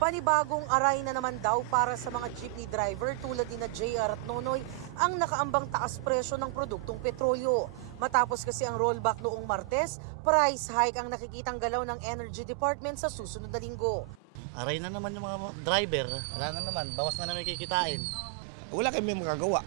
Panibagong aray na naman daw para sa mga jeepney driver tulad ni na JR at Nonoy ang nakaambang taas presyo ng produktong petrolyo. Matapos kasi ang rollback noong Martes, price hike ang nakikitang galaw ng Energy Department sa susunod na linggo. Aray na naman yung mga driver. Wala na naman, bawas na naman kikitain. Wala kami magagawa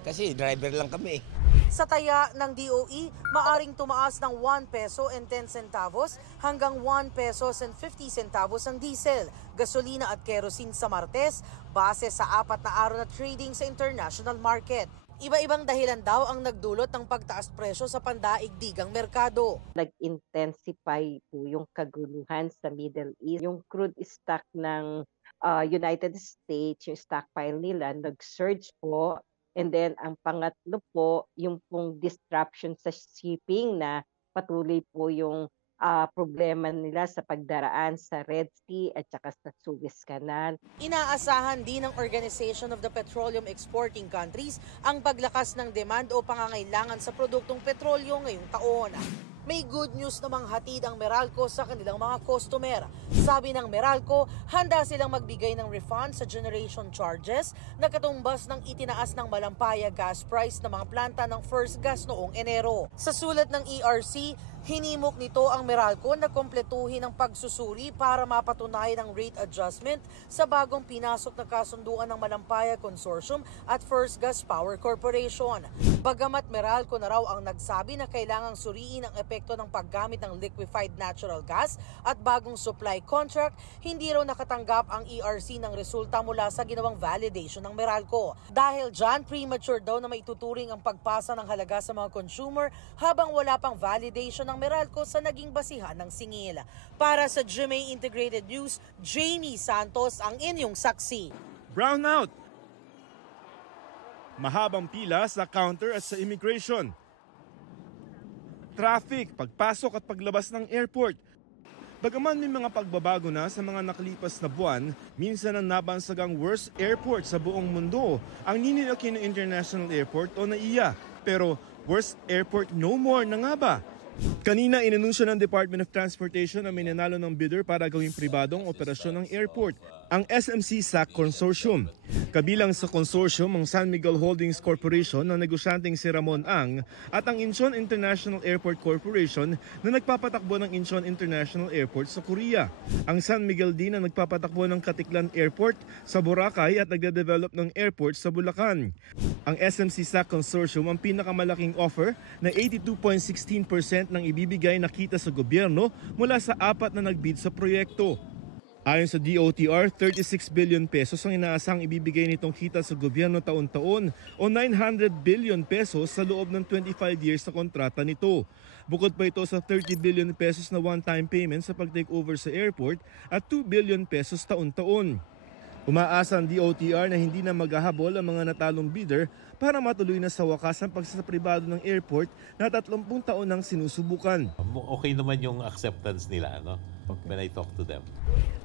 kasi driver lang kami. Sa taya ng DOE, maaring tumaas ng 1 peso and 10 centavos hanggang 1 pesos and 50 centavos ang diesel, gasolina at kerosene sa Martes base sa 4 na araw na trading sa international market. Iba-ibang dahilan daw ang nagdulot ng pagtaas presyo sa pandaigdigang merkado. Nag-intensify po yung kaguluhan sa Middle East. Yung crude stock ng United States, yung stockpile nila, nag-surge po. And then ang pangatlo po, yung pong disruption sa shipping na patuloy po yung problema nila sa pagdaraan sa Red Sea at saka sa Suez Canal. Inaasahan din ng Organization of the Petroleum Exporting Countries ang paglakas ng demand o pangangailangan sa produktong petrolyo ngayong taon. May good news namang hatid ang Meralco sa kanilang mga customer. Sabi ng Meralco, handa silang magbigay ng refund sa generation charges na katumbas ng itinaas ng Malampaya gas price ng mga planta ng First Gas noong Enero. Sa sulat ng ERC, hinimok nito ang Meralco na kompletuhin ang pagsusuri para mapatunayan ang rate adjustment sa bagong pinasok na kasunduan ng Malampaya Consortium at First Gas Power Corporation. Bagamat Meralco na raw ang nagsabi na kailangang suriin ang epekto ng paggamit ng liquefied natural gas at bagong supply contract, hindi raw nakatanggap ang ERC ng resulta mula sa ginawang validation ng Meralco. Dahil dyan, premature daw na maituturing ang pagpasa ng halaga sa mga consumer habang wala pang validation ng Meralco sa naging basihan ng singil. Para sa GMA Integrated News, Jamie Santos ang inyong saksi. Brownout! Mahabang pila sa counter at sa immigration. Traffic, pagpasok at paglabas ng airport. Bagaman may mga pagbabago na sa mga nakalipas na buwan, minsan ang nabansagang worst airport sa buong mundo ang Ninoy Aquino International Airport o NAIA. Pero worst airport no more na nga ba? Kanina inanunsyo ng Department of Transportation na may nanalo ng bidder para gawing pribadong operasyon ng airport, ang SMC SAC Consortium. Kabilang sa consortium ang San Miguel Holdings Corporation na negosyanteng si Ramon Ang at ang Incheon International Airport Corporation na nagpapatakbo ng Incheon International Airport sa Korea. Ang San Miguel din na nagpapatakbo ng Katiklan Airport sa Boracay at nagde-develop ng airport sa Bulacan. Ang SMC SAC Consortium ang pinakamalaking offer na 82.16% ng ibibigay na kita sa gobyerno mula sa 4 na nagbid sa proyekto. Ayon sa DOTR, 36 billion pesos ang inaasang ibibigay nitong kita sa gobyerno taon-taon o 900 billion pesos sa loob ng 25 years na kontrata nito. Bukod pa ito sa 30 billion pesos na one-time payment sa pag-takeover sa airport at 2 billion pesos taon-taon. Umaasa ang DOTR na hindi na maghahabol ang mga natalong bidder para matuloy na sa wakas ang pagsasapribado ng airport na 30 taon nang sinusubukan. Okay naman yung acceptance nila, no? When I talk to them.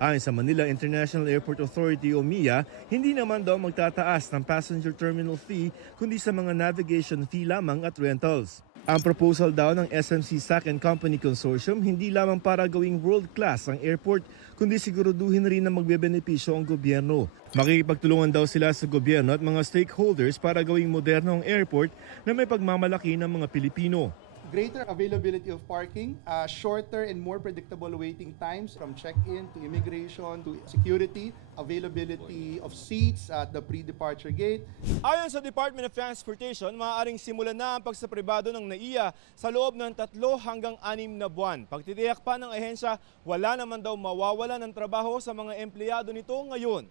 Ayon sa Manila International Airport Authority o MIA, hindi naman daw magtataas ng passenger terminal fee kundi sa mga navigation fee lamang at rentals. Ang proposal daw ng SMC SAC and Company Consortium hindi lamang para gawing world-class ang airport, kundi siguraduhin rin na magbebenepisyo ang gobyerno. Makikipagtulungan daw sila sa gobyerno at mga stakeholders para gawing moderno ang airport na may pagmamalaki ng mga Pilipino. Greater availability of parking, shorter and more predictable waiting times from check-in to immigration to security, availability of seats at the pre-departure gate. Ayon sa Department of Transportation, maaaring simulan na ang pagsapribado ng NAIA sa loob ng 3 hanggang 6 na buwan. Pagtitiyak pa ng ahensya, wala naman daw mawawala ng trabaho sa mga empleyado nito ngayon.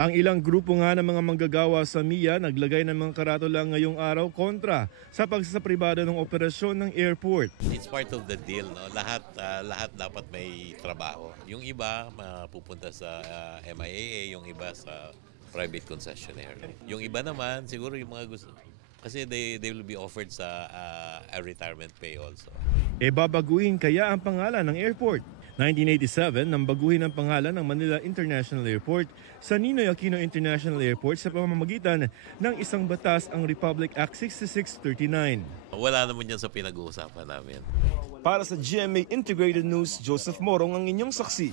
Ang ilang grupo nga ng mga manggagawa sa MIA naglagay ng mga karatula ngayong araw kontra sa pagsasapribado ng operasyon ng airport. It's part of the deal, no? Lahat dapat may trabaho. Yung iba mapupunta sa MIAA, yung iba sa private concessionaire. Yung iba naman siguro yung mga gusto kasi they will be offered sa a retirement pay also. Babaguhin kaya ang pangalan ng airport? 1987 nang baguhin ang pangalan ng Manila International Airport sa Ninoy Aquino International Airport sa pamamagitan ng isang batas, ang Republic Act 6639. Wala naman yan sa pinag-uusapan namin. Para sa GMA Integrated News, Joseph Morong ang inyong saksi.